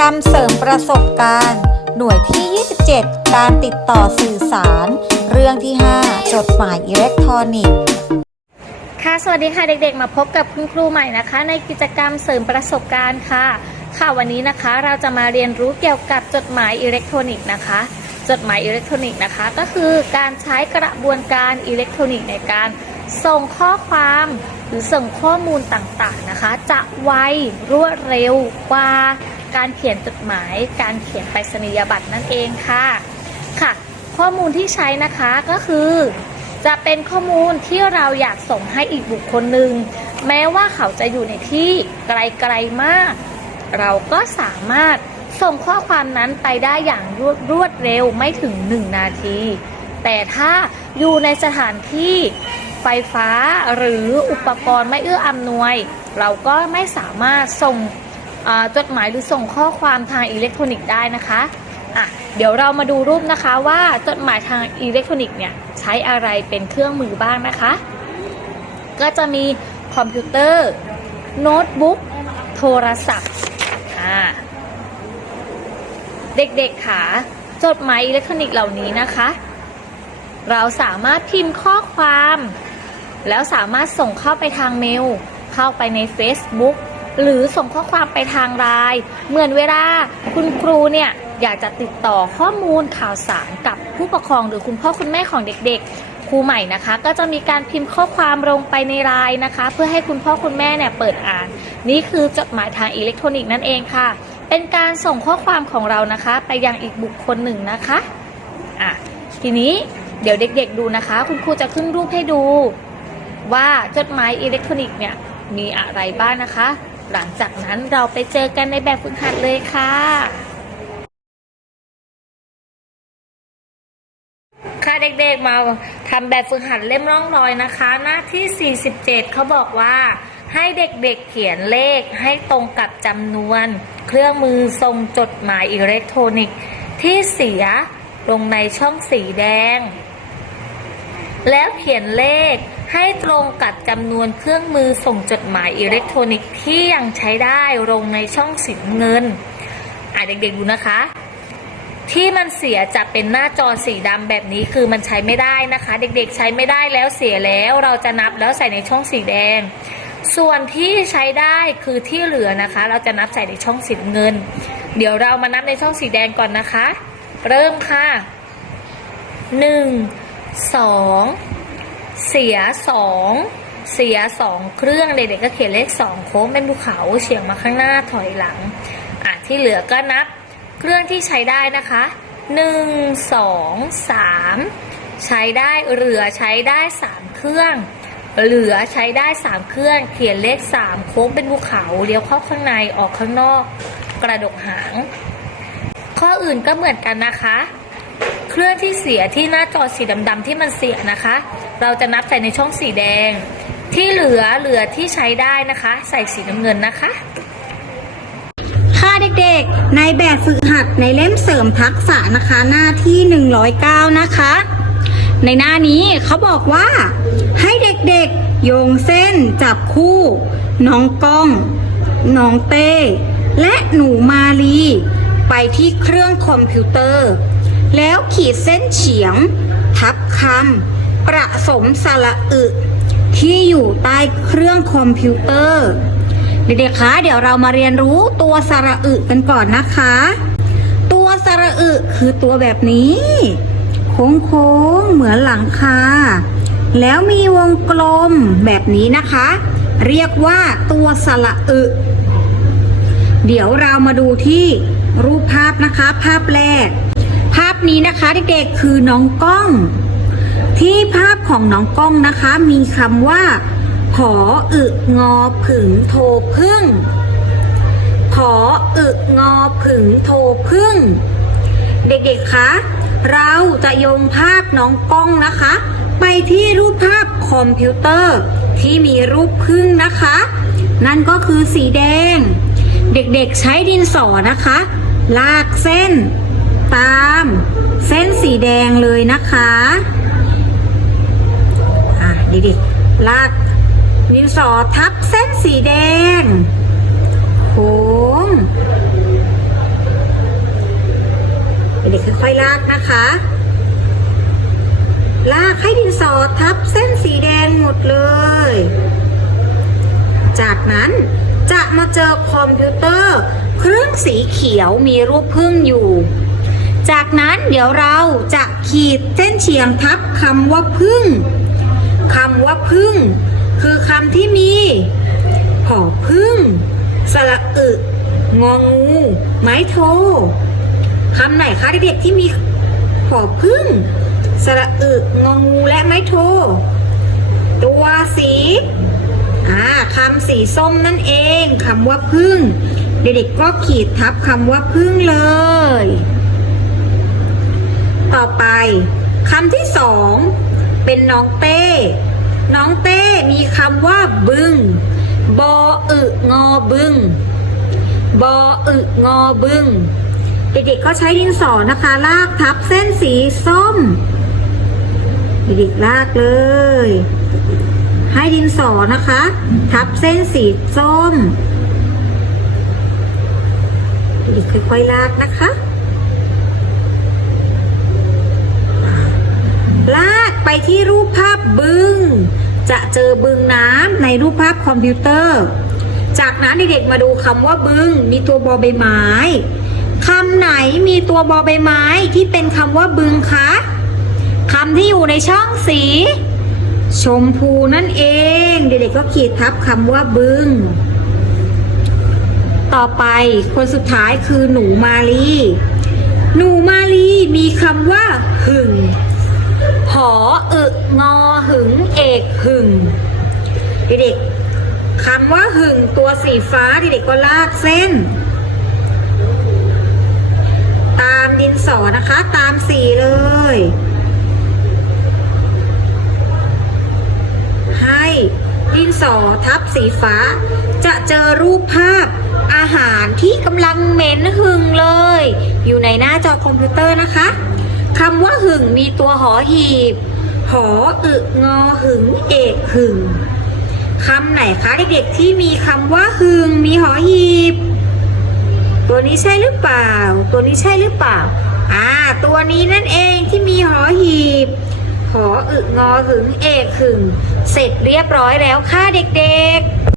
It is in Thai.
กรรมเสริมประสบการณ์ หน่วยที่ 27 การติดต่อสื่อสาร เรื่องที่ 5 จดหมายอิเล็กทรอนิกส์ค่ะ สวัสดีค่ะเด็กๆ มาพบกับคุณครูใหม่นะคะ ในกิจกรรมเสริมประสบการณ์ค่ะ ค่ะวันนี้นะคะเราจะมาเรียนรู้เกี่ยวกับจดหมายอิเล็กทรอนิกส์นะคะ จดหมายอิเล็กทรอนิกส์นะคะ ก็คือการใช้กระบวนการอิเล็กทรอนิกส์ในการส่งข้อความหรือส่งข้อมูลต่างๆนะคะ จะไวรวดเร็วกว่า การเขียนจดหมาย การเขียนไปรษณียบัตรนั่นเองค่ะ ค่ะ ข้อมูลที่ใช้นะคะก็คือ จะเป็นข้อมูลที่เราอยากส่งให้อีกบุคคลหนึ่งแม้ว่าเขาจะอยู่ในที่ไกลๆมาก เราก็สามารถส่งข้อความนั้นไปได้อย่างรวดรวดเร็วไม่ถึง 1 นาที แต่ถ้าอยู่ในสถานที่ไฟฟ้าหรืออุปกรณ์ไม่เอื้ออำนวย เราก็ไม่สามารถส่ง จดหมายหรือส่งข้อความทางอิเล็กทรอนิกส์ได้นะคะอะเดี๋ยวเรามาดูรูปนะคะว่าจดหมายทางอิเล็กทรอนิกส์เนี่ยใช้อะไรเป็นเครื่องมือบ้างนะคะ ก็จะมีคอมพิวเตอร์ โน้ตบุ๊กโทรศัพท์อ่าเด็กๆค่ะจดหมายอิเล็กทรอนิกส์เหล่านี้นะคะ เราสามารถพิมพ์ข้อความ แล้วสามารถส่งเข้าไปทางเมล เข้าไปใน Facebook หรือส่งข้อความไปทางไลน์เหมือนเวลาคุณครูเนี่ยอยากจะติดต่อข้อมูลข่าวสารกับผู้ปกครองหรือคุณพ่อคุณแม่ของเด็กๆ ครูใหม่นะคะ ก็จะมีการพิมพ์ข้อความลงไปในไลน์นะคะ เพื่อให้คุณพ่อคุณแม่เนี่ยเปิดอ่าน นี่คือจดหมายทางอิเล็กทรอนิกส์นั่นเองค่ะ เป็นการส่งข้อความของเรานะคะ ไปยังอีกบุคคลหนึ่งนะคะอะทีนี้เดี๋ยวเด็กๆดูนะคะ คุณครูจะขึ้นรูปให้ดู ว่าจดหมายอิเล็กทรอนิกส์เนี่ยมีอะไรบ้างนะคะ หลังจากนั้นเราไปเจอกันในแบบฝึกหัดเลยค่ะ ค่ะเด็กๆมาทำแบบฝึกหัดเล่มร่องรอยนะคะ หน้าที่ 47 เขาบอกว่า ให้เด็กๆเขียนเลขให้ตรงกับจำนวน เครื่องมือทรงจดหมายอิเล็กทรอนิกส์ที่เสียลงในช่องสีแดง แล้วเขียนเลข ให้ตรงกับจำนวนเครื่องมือส่งจดหมายอิเล็กทรอนิกส์ที่ยังใช้ได้ลงในช่องสีน้ำเงิน อะเด็กๆดูนะคะ ที่มันเสียจะเป็นหน้าจอสีดำแบบนี้คือมันใช้ไม่ได้นะคะ เด็กๆใช้ไม่ได้แล้วเสียแล้วเราจะนับแล้วใส่ในช่องสีแดง ส่วนที่ใช้ได้คือที่เหลือนะคะ เราจะนับใส่ในช่องสีน้ำเงิน เดี๋ยวเรามานับในช่องสีแดงก่อนนะคะ เริ่มค่ะหนึ่งสอง เสียสองเสียสองเครื่องเด็กๆก็เขียนเลขสองโค้งเป็นภูเขาเฉียงมาข้างหน้าถอยหลังอะที่เหลือก็นับเครื่องที่ใช้ได้นะคะหนึ่งสองสามใช้ได้เหลือใช้ได้สามเครื่องเหลือใช้ได้สามเครื่องเขียนเลขสามโค้งเป็นภูเขาเลี้ยวเข้าข้างในออกข้างนอกกระดกหาง ข้ออื่นก็เหมือนกันนะคะ เครื่องที่เสียที่หน้าจอสีดำๆที่มันเสียนะคะ เราจะนับใส่ในช่องสีแดง ที่เหลือเหลือที่ใช้ได้นะคะ ใส่สีน้ำเงินนะคะค่ะเด็กๆ ในแบบฝึกหัดในเล่มเสริมทักษะนะคะ หน้าที่ 109 นะคะ ในหน้านี้เขาบอกว่า ให้เด็กๆ โยงเส้นจับคู่ น้องก้อง น้องเต้ และหนูมาลี ไปที่เครื่องคอมพิวเตอร์ แล้วขีดเส้นเฉียง ทับคำประสมสระอึ ที่อยู่ใต้เครื่องคอมพิวเตอร์ เด็กๆคะเดี๋ยวเรามาเรียนรู้ตัวสระอึกันก่อนนะคะ ตัวสระอึคือตัวแบบนี้ โค้งๆเหมือนหลังคาแล้วมีวงกลมแบบนี้นะคะ เรียกว่าตัวสระอึ เดี๋ยวเรามาดูที่รูปภาพนะคะ ภาพแรก นี้นะคะเด็กๆคือน้องกล้อง ที่ภาพของน้องกล้องนะคะ มีคำว่า ผออึงอผึ่งโทพึ่งผออึงอผึ่งโทพึ่ง เด็กๆคะเราจะโยงภาพน้องกล้องนะคะ ไปที่รูปภาพคอมพิวเตอร์ที่มีรูปพึ่งนะคะ นั่นก็คือสีแดง เด็กๆใช้ดินสอนะคะ ลากเส้น ตาม เส้นสีแดงเลยนะคะ อะด็กๆลากดินสอทับเส้นสีแดงโค้งค่อยๆลากนะคะ ลากให้ดินสอทับเส้นสีแดงหมดเลย จากนั้นจะมาเจอคอมพิวเตอร์ เครื่องสีเขียวมีรูปพึ่งอยู่ เดี๋ยวเราจะขีดเส้นเฉียงทับคำว่าพึ่งคำว่าพึ่ง คือคำที่มีผอพึ่ง สระอึ งองู ไม้โทคำไหนคะเด็กๆที่มีผอพึ่ง สระอึงองูและไม้โท ตัวสีอ่าคำสีส้มนั่นเองคำว่าพึ่ง เด็กๆก็ขีดทับคำว่าพึ่งเลย ต่อไปคำที่สองเป็นน้องเต้ น้องเต้มีคำว่าบึงบออึงอบึงบออึงอบึงเด็กๆก็ใช้ดินสอนะคะ ลากทับเส้นสีส้ม เด็กๆลากเลย ให้ดินสอนะคะ ทับเส้นสีส้ม เด็กๆค่อยๆลากนะคะ ลาก ไปที่รูปภาพบึง จะเจอบึงน้ำในรูปภาพคอมพิวเตอร์ จากนั้นเด็กๆมาดูคำว่าบึง มีตัวบอใบไม้คำไหนมีตัวบอใบไม้ที่เป็นคำว่าบึงคะคำที่อยู่ในช่องสี ชมพูนั่นเอง เด็กๆก็ขีดทับคำว่าบึง ต่อไปคนสุดท้ายคือหนูมาลีหนูมาลีมีคำว่าหึงหอ อึงอหึงเอกหึงเด็กๆคำว่าหึงตัวสีฟ้าเด็กๆก็ลากเส้น ตามดินสอนะคะ ตามสีเลย ให้ดินสอทับสีฟ้า จะเจอรูปภาพอาหารที่กำลังเหม็นหึงเลย อยู่ในหน้าจอคอมพิวเตอร์นะคะคำว่าหึงมีตัวหอหีบ หออึงอหึง เอกหึงคำไหนคะเด็กๆที่มีคำว่าหึงมีหอหีบ ตัวนี้ใช่หรือเปล่า ตัวนี้ใช่หรือเปล่า อ่า ตัวนี้นั่นเองที่มีหอหีบ หออึงอหึง เอกหึง เสร็จเรียบร้อยแล้วค่ะเด็กๆ